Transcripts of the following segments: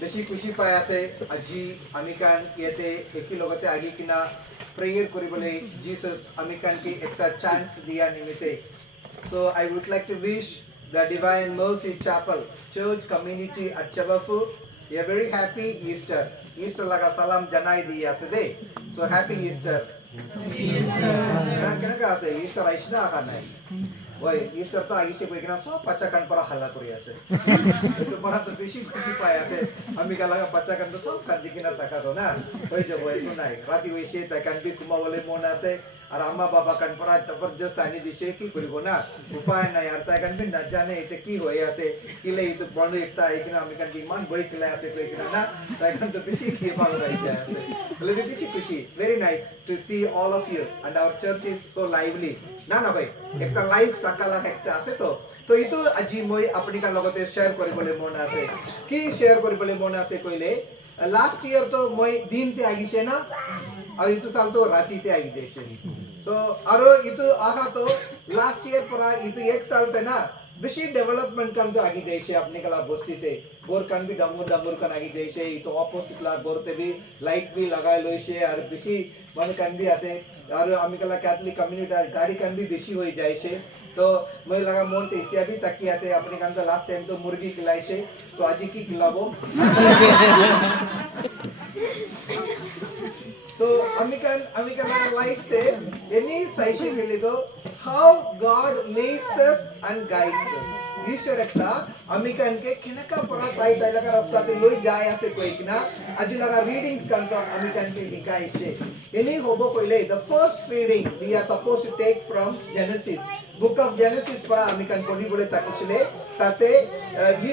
বেশি খুশি পাই আছে আজি আমি কান ইয়াতে একি লগতে আগি কিনা প্রেয়ার করিবলে জিসাস আমি কান কি একটা চান্স দিয়া নিমিতে so I would like to wish the Divine Mercy Chapel Church community at Chavafu a very happy Easter. Easter laga salam janai di ase de. So happy Easter. Easter. Kenapa ase Easter aisna akan nai. Woi Easter to aise koi kena so pacakan para hala kori ase. Itu para to beshi खुशी पाए ase. Ami kalaga pacakan to so kan dikina taka to na. Woi jo woi itu nai. Rati woi she takan bi kuma wale mona se. और अम्मा बाबा कन पर जबरदस्त सानी दिशे की करिबो ना उपाय ना यार ताय कन भी न जाने इते की होय आसे किले इतो बंद एकता एकना हामी कन मान बई किला आसे कोई किना ना ताय कन तो बेसी के पाल रही जाय आसे बोले बेसी खुशी very nice to see all of you and our church is so lively ना ना भाई एकता लाइव ताकाला एकता आसे तो इतो আজি মই अपनी का लगते शेयर करिबले मन आसे की शेयर करिबले मन आसे कोइले लास्ट ईयर तो মই दिन ते आगिছে ना और इतो साल तो राती ते आगी देशे so आरो इतो आगा तो लास्ट ईयर परा इतो एक साल पे ना बेसी डेवलपमेंट kan तो आगी देशे अपने कला बस्तीते बोर kan भी डामूर kan आगी देशे इतो ऑपोजिट ला बोरते भी लाइट भी लगाय लइसे और बेसी मन kan भी आसे और आमी कला कैथलिक कम्युनिटी गाड़ी kan भी बेसी होई जायसे तो मैं लगा मोन ते इत्यादि तकी आसे अपने kan तो लास्ट टाइम तो मुर्गी खिलाइसे तो आज की खिलाबो So Amikan like say any session milido how God leads us and guides us. Ishwar Ekta Amikan के किनका परा साई ताई लगा रास्ता ते लोई जाए ऐसे कोई किना आज लगा readings कंट्रोल Amikan के लिखा इसे any होबो कोई ले the first reading we are supposed to take from Genesis book of Genesis परा Amikan पढ़ी बोले ताकुचले ताते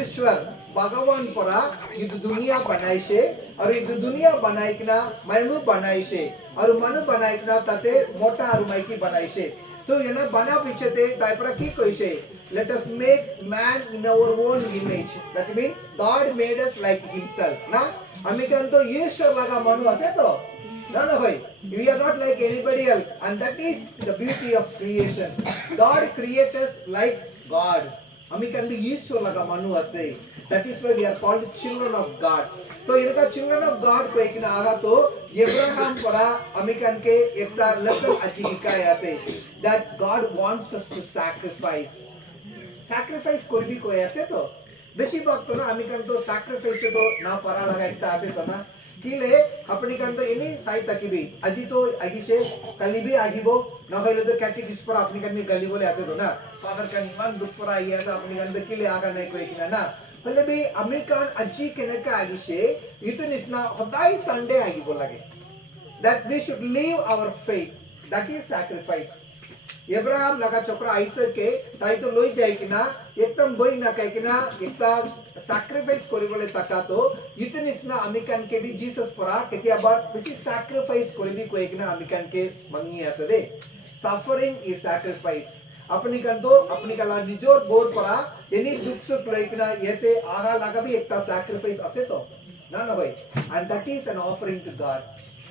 ईश्वर भगवान परा इधर दुनिया बनाई से और इधर दुनिया बनाई किना मनु बनाई से और मनु बनाई किना ताते मोटा और माइकी बनाई से तो ये ना बना पीछे ते ताइपरा की कोई से let us make man in our own image that means God made us like himself ना हमें क्या तो ये शर लगा मनु ऐसे तो ना ना भाई we are not like anybody else and that is the beauty of creation God created us like God हमें क्या भी ईश्वर लगा मनु ऐसे that is why we are called children of God तो इनका children of God को एक ना आगा तो Abraham परा अमेरिकन के एक ता लेसन अजीबिका ऐसे that God wants us to sacrifice कोई भी ऐसे तो बेसी बात तो ना अमेरिकन तो sacrifice तो ना परा लगा एक ता ऐसे तो ना किले अपनी kan तो ini saya takibi aji तो आगी से कली भी आगी बो ना भाई लोग तो कैटेगरीज पर अपनी kan में गली बोले ऐसे तो ना फादर kan इमान दुख पर आई ऐसा अपनी kan तो किले आगा नहीं कोई किना ना पहले भी अमेरिकन अजी केने का आगी से इतने निस्ना होताई संडे आगी बोला के that we should live our faith that is sacrifice Abraham लगा चक्र आइसर के ताई तो लोई जाए कि ना एकदम बोई ना कहे कि ना इतना sacrifice कोरी बोले तका तो इतने निस्ना अमेरिकन के भी जीसस परा कितिया बार बेसी sacrifice कोरी भी कोई कि ना अमेरिकन के मंगी ऐसे दे suffering is sacrifice अपनी kan तो अपनी कला निजोर बोर परा यानी दुख सुख लोई कि ना ये ते आगा लगा भी एक ता sacrifice ऐसे तो ना ना भाई and that is an offering to God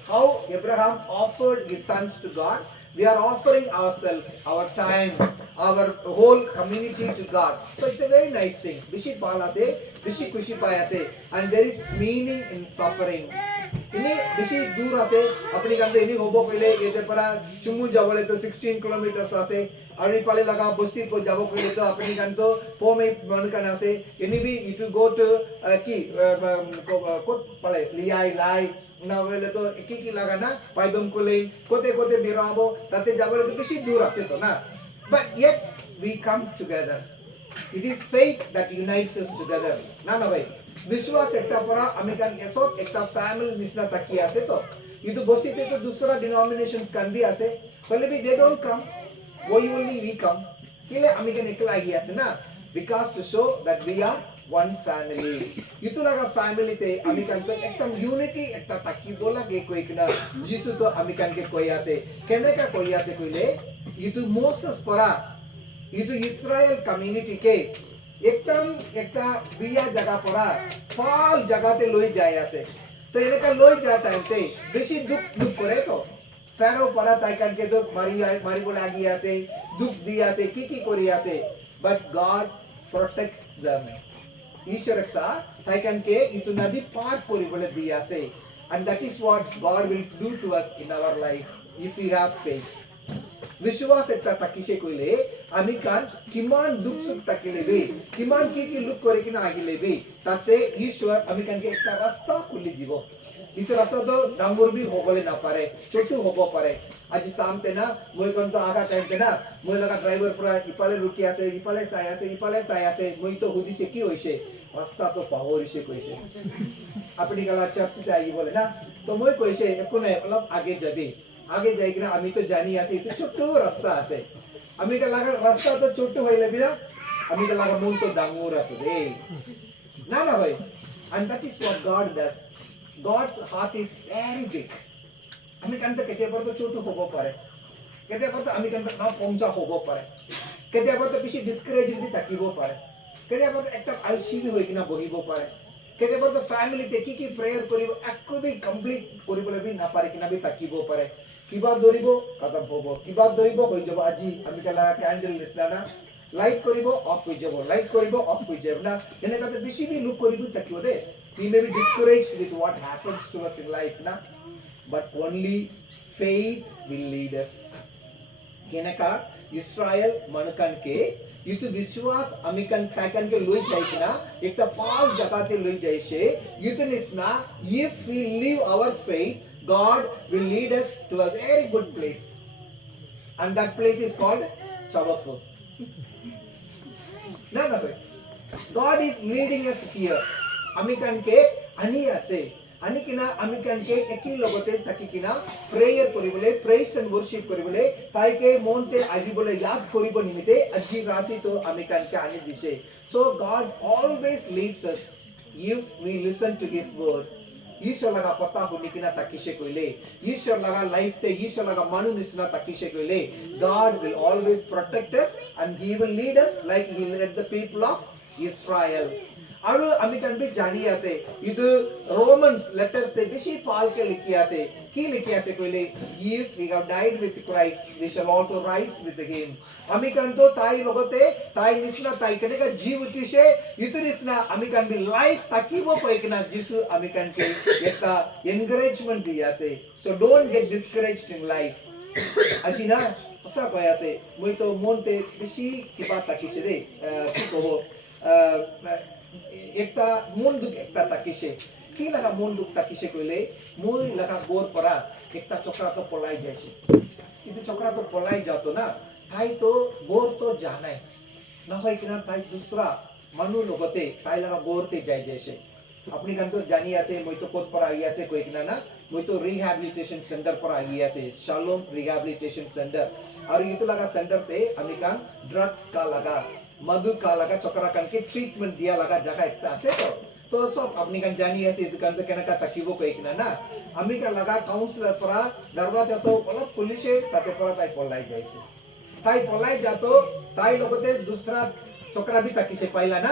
how Abraham offered his sons to God we are offering ourselves our time our whole community to God so it's a very nice thing bishi pala se bishi kushi paya se and there is meaning in suffering ini bishi dur ase apni kan ini hobo pele ete para chummu jabale to 16 kilometers ase ari pale laga bosti ko jabo pele to apni kan to pome man kan ase ini bi it to go to ki kot pale liai lai ना वेले तो एक लगा ना पाइबम को ले कोते कोते बिराबो ताते जाबले तो किसी दूर आसे तो ना but yet we come together it is faith that unites us together ना ना भाई विश्वास एकता परा अमेरिकन एसोत एकता फैमिली निस्ना तकी आसे तो ये तो बोस्ती ते तो दूसरा डिनोमिनेशंस kan भी आसे पहले भी they don't come we only we come किले अमेरिकन एकला ही आसे ना because to show that we are one family itu laga family te amikan to ektam unity ekta taki bola ke koi kina jisu to amikan ke koi ase kene ka koi ase koile itu Moses pora itu Israel community ke ektam ekta biya jaga pora fal jaga te loi jay ase to ene ka loi ja time te beshi duk kore to Pharaoh pora tai kan ke to mari bola agi ase duk di ase ki kori ase but God protects them ईश्वर एकता ताइकान के इतु नदी पार परिबले दिया से and that is what God will do to us in our life if we have faith विश्वास एकता ताकिसे कोइले आमी कान किमान दुख सुख ताकिलेबे किमान की लुक करे किना आगिलेबे ताते ईश्वर आमी कान के एकता रास्ता खुली दिबो इतो रास्ता तो डांगुर भी होबले ना पारे छोटू होबो पारे আজি সামতে না মই কোনটো আগা টাইমতে না মই লগা ড্রাইভার পুরা ইপালে রুকি আছে ইপালে চাই আছে মই তো হুদিছে কি হইছে রাস্তা তো পাহরিছে কইছে আপনি গলা চার্চতে আই বলে না তো মই কইছে একো নাই অলপ আগে যাবে আগে যাই কিনা আমি তো জানি আছে এটা ছোট রাস্তা আছে আমি কা লাগা রাস্তা তো ছোট হইলে বিনা আমি কা লাগা মন তো ডাঙর আছে রে না না ভাই and that is what God does God's heart is very big আমি কান্তে কেতে পর তো ছোট হব পারে কেতে পর তো আমি কান্তে না পৌঁছা হব পারে কেতে পর তো বেশি ডিসকারেজ বি থাকিব পারে কেতে পর একটা আলসি বি হই কিনা বহিব পারে কেতে পর তো ফ্যামিলিতে কি প্রেয়ার করিব এককবি কমপ্লিট করিবলে বি না পারে কিনা বি থাকিব পারে কিবা দরিব কথা হব কিবা দরিব হই যাব আজি আমি কালা ক্যান্ডেল নিছলা না লাইট করিব অফ হই যাব লাইট করিব অফ হই যাব না এনে কাতে বেশি বি লুক করিব থাকিব দে we may be discouraged with what happens to us in life na but only faith will lead us kenaka Israel manukan ke itu विश्वास amikan kaikan ke loi jai kina ekta paal jagate loi jai she itu nisna if we live our faith God will lead us to a very good place and that place is called Chavafu na God is leading us here amikan ke ani ase ani kina amikan ke eki logote taki kina prayer koribole praise and worship koribole tai ke monte agibole yad koribo nimite aji rati to amikan ke ani dise so God always leads us if we listen to his word ईश्वर लगा पता होने की ना ताकिशे कोइले ईश्वर लगा life ते ईश्वर लगा मानु निसना ताकिशे कोइले God will always protect us and he will lead us like he led the people of Israel আৰু আমি কান বি জানি আছে ইদু রোমান্স লেটার সে বেশি পাল কে লিখি আছে কি লিখি আছে কইলে if we have died with Christ we shall also rise with him আমি কান তো তাই লগতে তাই নিসনা তাই কেনেকা জীব উঠিছে ইতু নিসনা আমি কান বি লাইফ তাকিব কইকনা যিশু আমি কান কে একটা এনকারেজমেন্ট দি আছে so don't get discouraged in life আজি না সা কই আছে মই তো মনতে বেশি কিবা তাকিছে দে কি কব एकता मन दुख एकता ताकिसे की लगा मन दुख ताकिसे कइले মই लगा गोर परा एकता चक्रा तो पलाई जायছে কিন্তু चक्रा तो पलाई जातो ना তাই তো গোর তো জানাই না হয় কিনা তাই দুসরা মানু লগতে তাই লাগা গোরতে যাই যায়ছে আপনি কান তো জানি আছে মই তো কোত পরা আই আছে কই কিনা না মই তো রিহ্যাবিলিটেশন সেন্টার পরা আই আছে শালোম রিহ্যাবিলিটেশন সেন্টার और ये तो लगा सेंटर पे अमेरिकन ड्रग्स का लगा मधु का लगा चक्रा कान के ट्रीटमेंट दिया लगा जगह एकता আছে तो सब अपनी कान जानी আছে दुकान तो केनका ताकिबो কই কিনা না अमेरिका लगा काउंसलर परा दरवाजा तो অলপ পুলিশে তাতে পরা তাই পলাই যাইছে তাই পলাই যাতো তাই লগতে दूसरा চক্রা भी ताकिसे পাইলা না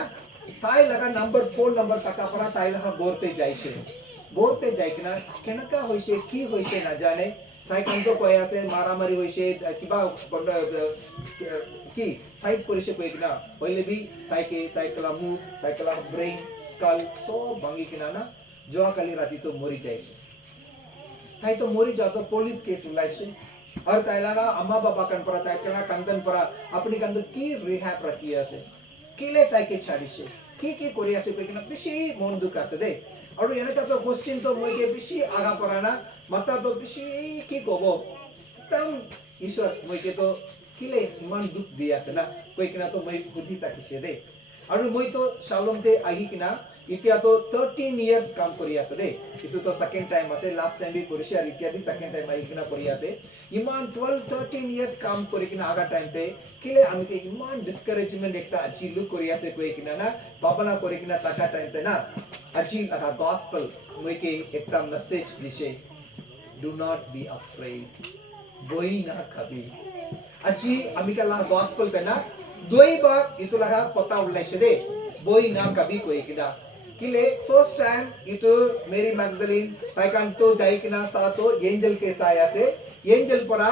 তাই লাগা নাম্বার 4 নাম্বার টাকা পরা তাই লাগা बोरते যাই কিনা কেনকা হইছে কি হইছে না জানে তাই কান্তো কই আছে মারামারি হইছে কিবা কি ফাইট করিছে কই কিনা হইলে বি তাই কলা মুখ তাই কলা ব্রেন স্কাল সব ভাঙি কিনা না জোয়া কালি রাতি তো মরি যাইছে তাই তো মরি যাতো পুলিশ কেস উলাইছে আর তাই লাগা আম্মা বাবা কান পরা তাই কলা কান্দন পরা আপনি কান্দ কি রিহ্যাব রাখি আছে কিলে তাই কে ছাড়িছে কি করি আছে কই কিনা বেশি মন দুঃখ আছে দে আর এনেকা তো কোশ্চেন তো মইকে বেশি আগা পড়া না মাথা তো বেশি কি কব তম ঈশ্বর মইকে তো কিলে ইমান দুঃখ দি আছে না কই কিনা তো মই খুদি তাকিছে দে আর মই তো শালমতে আগি কিনা ইতিয়া তো 13 ইয়ার্স কাম করি আছে দে ইতো তো সেকেন্ড টাইম আছে লাস্ট টাইম বি করিছে আর ইতিয়া দি সেকেন্ড টাইম আগি কিনা করি আছে ইমান 13 ইয়ার্স কাম করি কিনা আগা টাইমতে কিলে আমিকে ইমান ডিসকারেজমেন্ট একটা আজি লুক করি আছে কই কিনা না বাবনা করি কিনা টাকা টাইমতে না আজি আ গসপেল মইকে একটা মেসেজ দিছে do not be afraid boi na khabi aji amika la gospel bena doi ba itu laga pata ulaise de boi na khabi koi kida kile first time itu Mary Magdalene taikanto jai kina sato angel ke saya se angel para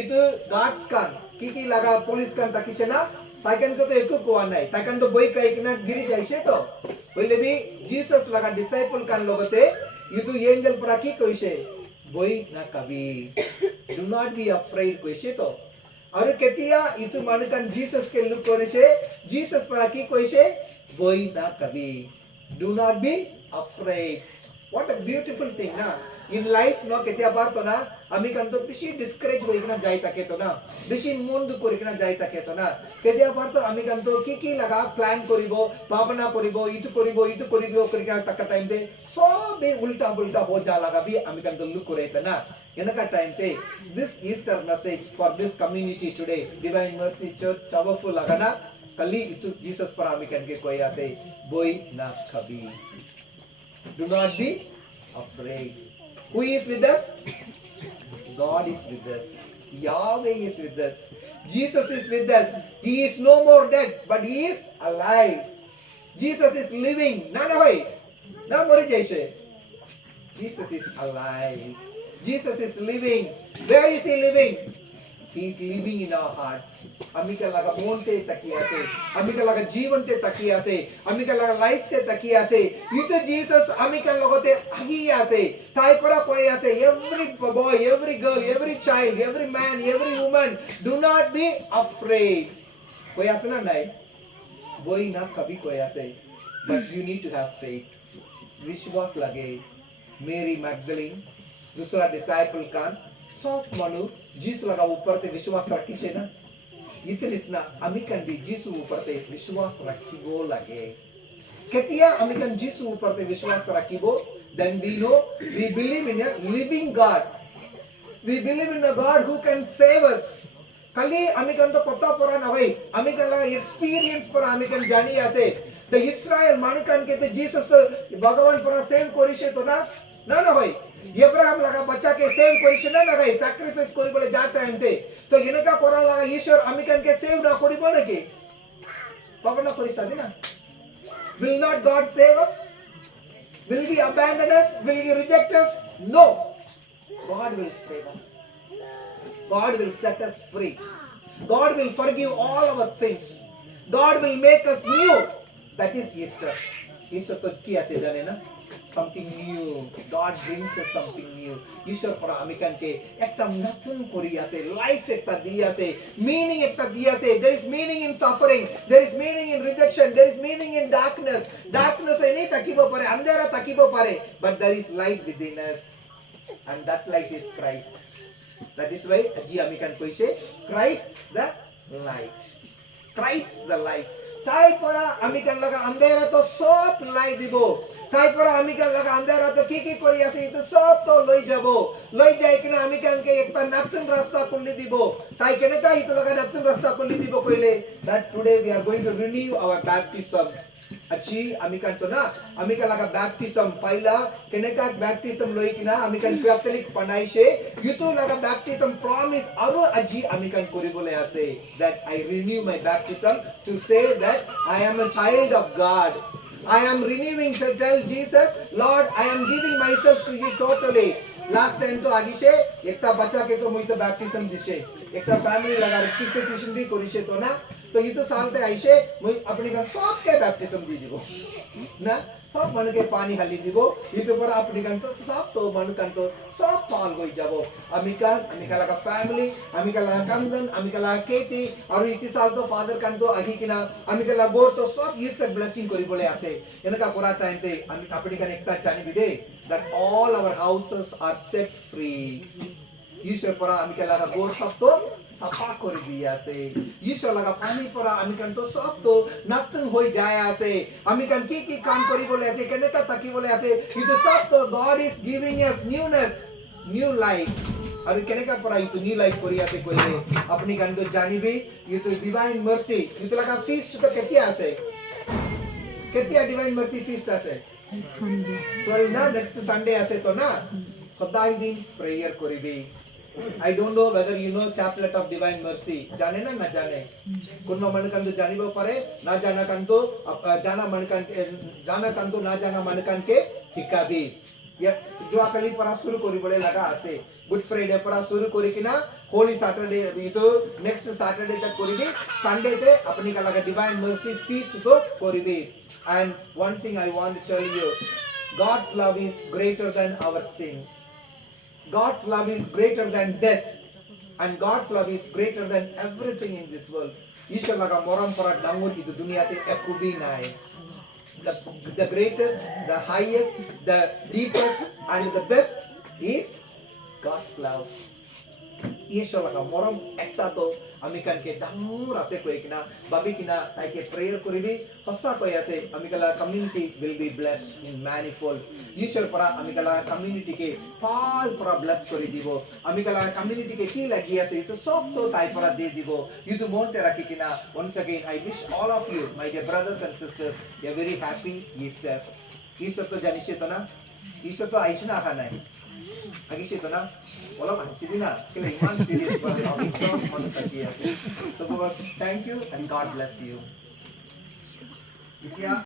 itu guards kan ki laga police kan takise na Takan ko to eko kuan nai. Takan to boy kai kina giri jaise to. Boile bi Jesus laga disciple kan logote itu angel praki koise. Boy na kabi. Do not be afraid koise to. Aru ketia itu manukan Jesus ke look korise. Jesus praki koise. Boy na kabi. Do not be afraid. What a beautiful thing na. In life no ketia bar to na ami kan to bishi discourage hoi kina jai take to na. Bishi mundu kori kina jai take to na. Ketia bar to ami kan to ki laga plan koribo, bhavana koribo, itu kori kina takka time de sobe ulta ho ja laga bi ami kan to look kore ta na. Enaka time te this Easter message for this community today Divine Mercy Church powerful laga na kali itu Jesus para ami kan ke koya se boy na kabi. Do not be afraid. Who is with us? God is with us. Yahweh is with us. Jesus is with us. He is no more dead, but he is alive. Jesus is living. Not away. Not more jaise. Jesus is alive. Jesus is living. Where is he living? He is living in our hearts. Amika laga monte takiya se. Amika laga जीवन te takiya se. Amika laga life te takiya se. Itu Jesus amika logote agiya se. Tai para koya se. Every boy, every girl, every child, every man, every woman, do not be afraid. Koya se na nai. Boy na kabi koya se. But you need to have faith. विश्वास लगे. Mary Magdalene, दूसरा disciple kan, सब मनु जीसु लगा ऊपर ते विश्वास रखी से ना. इतने अमिकन भी जीसु ऊपर ते विश्वास रखी वो लगे. केतिया अमिकन जीसु ऊपर ते विश्वास रखी वो. Then we know we believe in a living God. We believe in a God who can save us. कली अमिकन तो पता परा ना भाई. अमिकन लगा experience पर अमिकन जानी ऐसे. The Israel मानिकन के तो जीसस तो भगवान पर सेव कोरिशे तो ना भाई. एब्राहम लगा बच्चा के सेव कोरिशे ना गई. सैक्रिफाइस कोरी बोले जा टाइम थे. तो इनका कोरा लगा ईश्वर अमिकन के सेव ना कोरी बोले के. पापा ना कोरी साथी ना. Will not God save us? Will he abandon us? Will he reject us? No. God will save us. God will set us free. God will forgive all our sins. God will make us new. That is Easter. Easter तो क्या से जाने ना? Something new. God brings us something new. ईश्वर पर अमिकन के एकता नतुन Korea से life एकता दिया से meaning एकता दिया से. There is meaning in suffering. There is meaning in rejection. There is meaning in darkness. Darkness नहीं तकीबो परे, अंधेरा तकीबो परे. But there is light within us, and that light is Christ. That is why जी अमिकन कोई से Christ the light. Christ the light. ताई परा अमिकन लगा अंधेरा तो सब लाई दिबो. ताई परा अमिकन लगा अंधेरा तो की कोरिया से तो सब तो लोई जाबो. लोई जाए कि ना अमिकन के एक ता नतुन रास्ता खुली दिबो. ताई के ना का इतो लगा नतुन रास्ता खुली दिबो कोइले. That today we are going to renew our baptism. अच्छी अमिकन तो ना अमिकन लगा baptism पहला केने का baptism लोई कि ना अमिकन कैथोलिक पनाई से युतो लगा baptism promise अरो अच्छी अमिकन कोरी बोले ऐसे that I renew my baptism to say that I am a child of God. I am renewing to tell Jesus, Lord, I am giving myself to you totally. Last time तो आगे से एक ता बच्चा के तो मुझे तो baptism दिशे. एक ता family लगा rectification भी कोरी से तो ना. तो ये तो सालते आइशे मुझे अपने घर सब के बैप्टिज्म दी दिबो ना सब मन के पानी हली दिबो ये तो पर अपने घर तो सब तो मन कर तो सब पाल गई जाबो अमिका लगा फैमिली अमिका लगा कंदन अमिका लगा केटी और इतने साल तो फादर कर तो आगे की ना अमिका लगा गोर तो सब ये सब ब्लेसिंग करी बोले ऐसे इनका पूरा टाइम ते अपने घर एक ता जानी भी दे that all our houses are set free ईश्वर पर अमिका लगा गोर सब तो सफा कर दिया से ईश्वर लगा पानी परा अमिकन तो सब तो नतन हो जाया से अमिकन की काम करी बोले ऐसे कहने का तकी बोले ऐसे ये तो सब तो God is giving us newness new life और कहने का परा ये तो new life करी ऐसे कोई है अपनी गन तो जानी भी ये तो divine mercy ये तो लगा feast तो कितना ऐसे कितना divine mercy feast ऐसे तो ना next Sunday ऐसे तो ना खुदा ही दिन prayer करी भी I don't know whether you know Chaplet of Divine Mercy. जाने ना जाने. कुन्नो मनकन तो जानी वो परे ना जाना कन तो जाना मनकन ना जाना मनकन के हिक्का भी. যোৱাকালিৰ পৰা শুরু কৰিবলৈ লগা আছে গুড ফ্ৰাইডে পৰা শুরু কৰি কিনা হোলি স্যাটারডে ইটো নেক্সট স্যাটারডে তক কৰিবি সানডেতে আপুনি কালাga ডিভাইন মার্সি ফিস্ট তো কৰিবি and one thing I want to tell you, God's love is greater than our sin. God's love is greater than death, and God's love is greater than everything in this world. ईश्वर लगा मोरम पर डांगुर की दुनिया ते एकु भी नाय. The greatest, the highest, the deepest, and the best is God's love. ईश्वर लगा मोरम एकता तो अमिकन के डांगुर आसे कोई किना बाबी किना ताई के प्रेयर करिबी हस्सा कोई आसे अमिकला community will be blessed in manifold. ईश्वर परा अमिकला कम्युनिटी के पाल परा ब्लेस करि दिबो अमिकला कम्युनिटी के की लागि आसे तो सब तो ताई परा दे दिबो यू तो मोन्टे राखी किना once again I wish all of you my dear brothers and sisters a very happy Easter. ईश्वर तो जानिसे तो ना ईश्वर तो आइसना खाना है आगिसे तो ना Wala man, sige na. Kaya iman serious pa rin ako ito. So, thank you and God bless you.